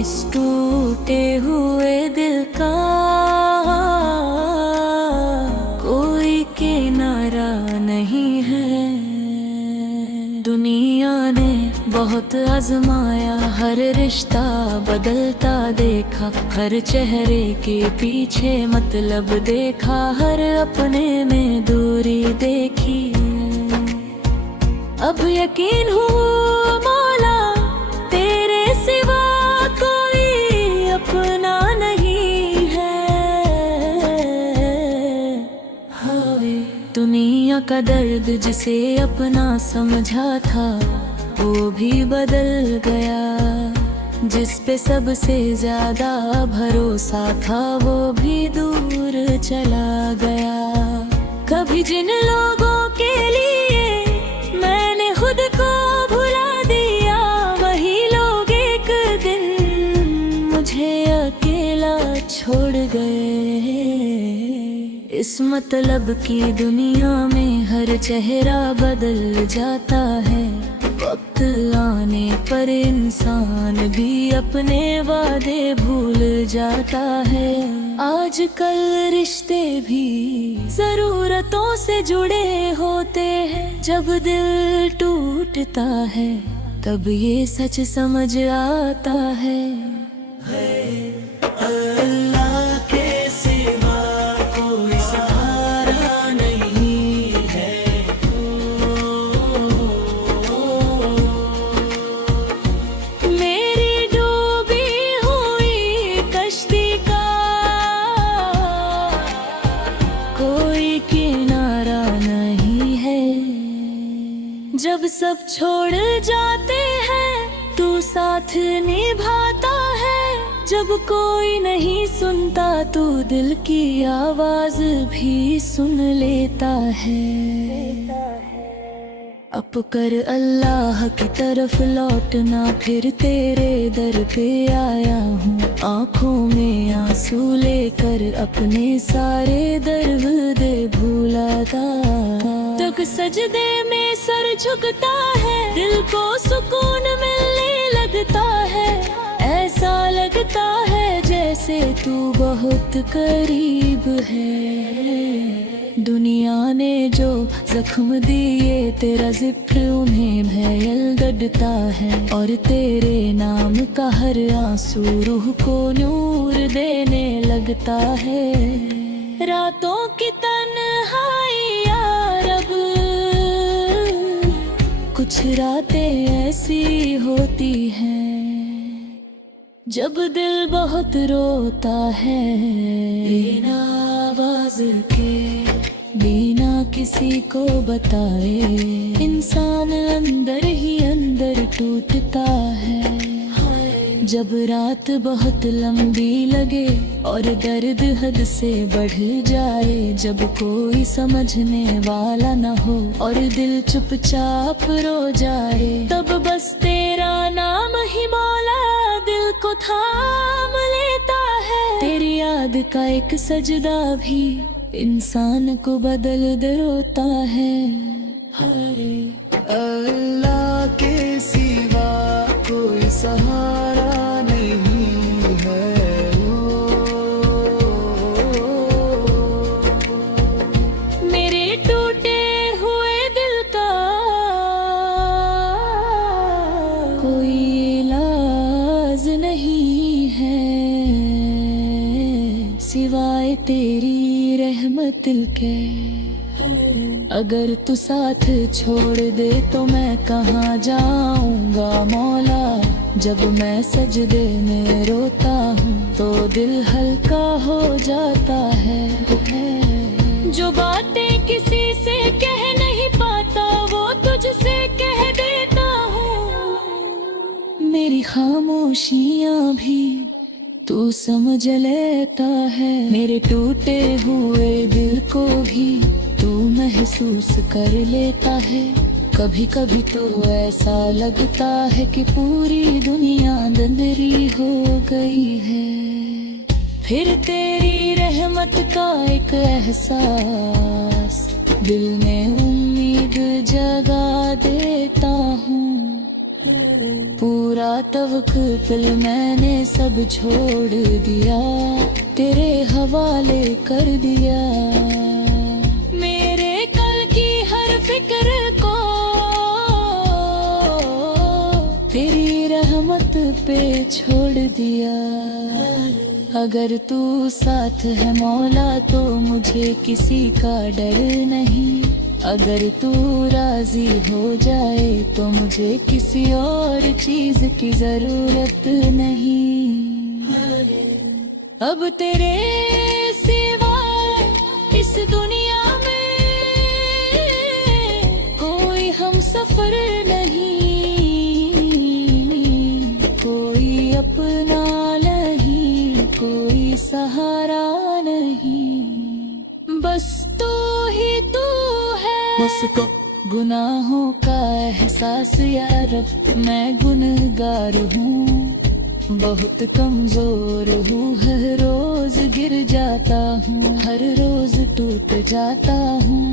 इस टूटे हुए दिल का कोई किनारा नहीं है। दुनिया ने बहुत आजमाया, हर रिश्ता बदलता देखा, हर चेहरे के पीछे मतलब देखा, हर अपने में दूरी देखी। अब यकीन हुआ मौला तेरे सिवा कोई अपना नहीं है। हाय दुनिया का दर्द जिसे अपना समझा था वो भी बदल गया, जिस पे सबसे ज्यादा भरोसा था वो भी दूर चला गया। कभी जिन लोगों के लिए मैंने खुद को भुला दिया, वही लोग एक दिन मुझे अकेला छोड़ गए। इस मतलब की दुनिया में हर चेहरा बदल जाता है, वक्त आने पर इंसान भी अपने वादे भूल जाता है। आजकल रिश्ते भी जरूरतों से जुड़े होते हैं, जब दिल टूटता है तब ये सच समझ आता है। अल्लाह के सिवा कोई सहारा नहीं है। मेरी डूबी हुई कश्ती का कोई किनारा नहीं है। जब सब छोड़ जाते हैं तू साथ निभाता है, जब कोई नहीं सुनता तू दिल की आवाज भी सुन लेता है। अब कर अल्लाह की तरफ लौटना, फिर तेरे दर पे आया हूँ, आँखों में आंसू लेकर अपने सारे दर्द भूलाता। तक सजदे में सर झुकता है, दिल को सुकून मिलने लगता है, ऐसा लगता है जैसे तू बहुत करीब है। दुनिया ने जो जख्म दिए तेरा जिक्र उन्हें भयल गढ़ता है, और तेरे नाम का हर आंसू रूह को नूर देने लगता है। रातों की तन्हाई यार अब कुछ रातें ऐसी होती हैं, जब दिल बहुत रोता है, बिना आवाज के बिना किसी को बताए इंसान अंदर ही अंदर टूटता है। जब रात बहुत लंबी लगे और दर्द हद से बढ़ जाए, जब कोई समझने वाला न हो और दिल चुपचाप रो जाए, तब बस तेरा नाम ही मौला दिल को थाम लेता है। तेरी याद का एक सजदा भी इंसान को बदल देता है। हरे अल्लाह के सिवा कोई सहारा नहीं है। मेरे टूटे हुए दिल का कोई इलाज नहीं है, सिवाय तेरी रहमत के। अगर तू साथ छोड़ दे तो मैं कहाँ जाऊंगा मौला, जब मैं सजदे में रोता हूँ तो दिल हल्का हो जाता है। जो बातें किसी से कह नहीं पाता वो तुझसे कह देता हूँ, मेरी खामोशियाँ भी तू समझ लेता है। मेरे टूटे हुए दिल को भी तू महसूस कर लेता है। कभी कभी तो ऐसा लगता है कि पूरी दुनिया दंदरी हो गई है, फिर तेरी रहमत का एक एहसास दिल में उम्मीद जगा देता हूँ। पूरा तवक्कुल मैंने सब छोड़ दिया, तेरे हवाले कर दिया। मेरे कल की हर फिक्र को तेरी रहमत पे छोड़ दिया। अगर तू साथ है मौला तो मुझे किसी का डर नहीं, अगर तू राजी हो जाए तो मुझे किसी और चीज की जरूरत नहीं। अब तेरे सिवा इस दुनिया में कोई हम सफर नहीं, कोई अपना नहीं, कोई सहारा नहीं, बस तू ही तू है। मुझको गुनाहों का एहसास या रब, मैं गुनहगार हूँ, बहुत कमजोर हूँ, हर रोज गिर जाता हूँ, हर रोज टूट जाता हूँ।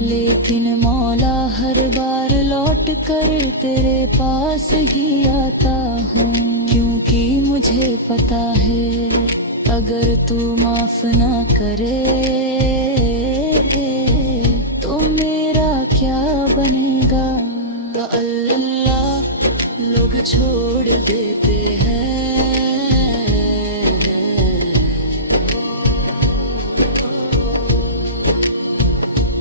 लेकिन मौला हर बार लौट कर तेरे पास ही आता हूँ, क्योंकि मुझे पता है अगर तू माफ ना करे तो मेरा क्या बनेगा। अल्लाह लोग छोड़ देते हैं,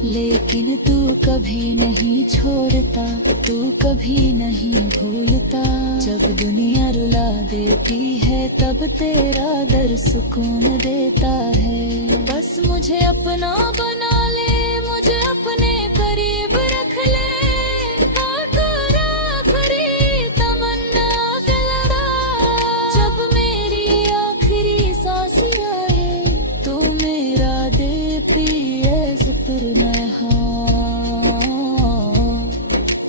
लेकिन तू कभी नहीं छोड़ता, तू कभी नहीं भूलता। जब दुनिया रुला देती है तब तेरा दर सुकून देता है। बस मुझे अपना बना ले, मुझे अपने करीब रख ले, आकर आखिरी तमन्ना दिलवा। जब मेरी आखिरी सांस आए तो मेरा दे प्रिय ज़िक्र नहा।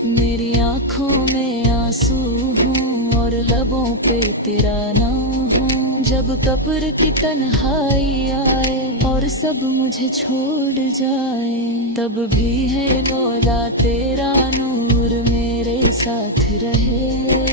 मेरी आँखों में आंसू हूँ और लबों पे तेरा नाम हूँ। जब कब्र की तन्हाई आए और सब मुझे छोड़ जाए, तब भी है मौला तेरा नूर मेरे साथ रहे।